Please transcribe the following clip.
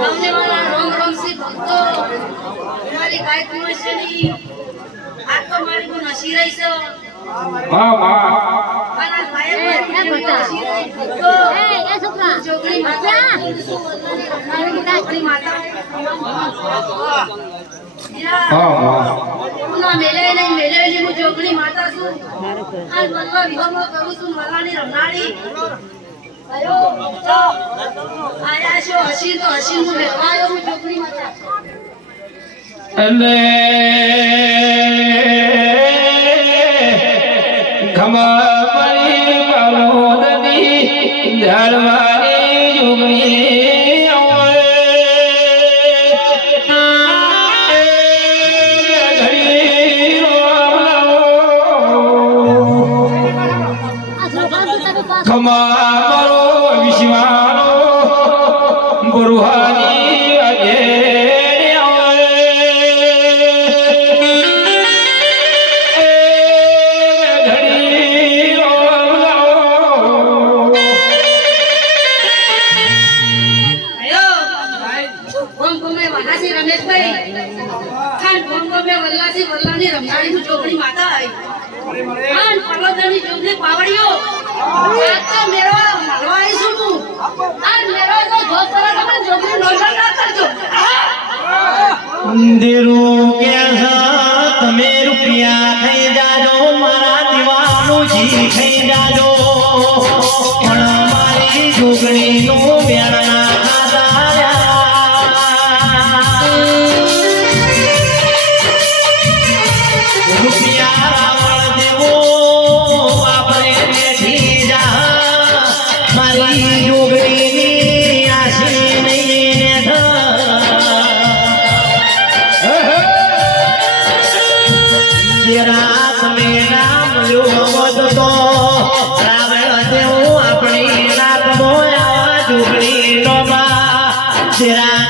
છું તમને મારા રોમ રોમ સી ભક્તો. મારી ગાય કુંવરસની આ તો મારી હું નસી રહી છે હા હા. મારા ગાય મારી નસી રહી ભક્તો. જોગણી માતા. જોગણી માતા. હા હા હું. ના મેલે નહીં મેલે નહીં હું જોગણી માતા છું. આ મલ્લા વિવાહમાં કરું છું મરાની રમનાળી એટલે ખમા પડી પાલોદની ઝાડવાની જુગણી આવે. ઘડી રમનાળી હું જોગણી માતા આવી પાવડીઓ આ તો મેરો મળવા આવી છું હું આ મેરો તો જોત કરો તમે જોગણી નોંધણ ના કરજો અંધેરું કે તમે રૂપિયા થઈ જાજો થઈ જાજો. પણ વેણ ના ને રાત મે નામ લ્યો તો રાવણ દેવું આપણી રાત મોયા જુગડી નો બા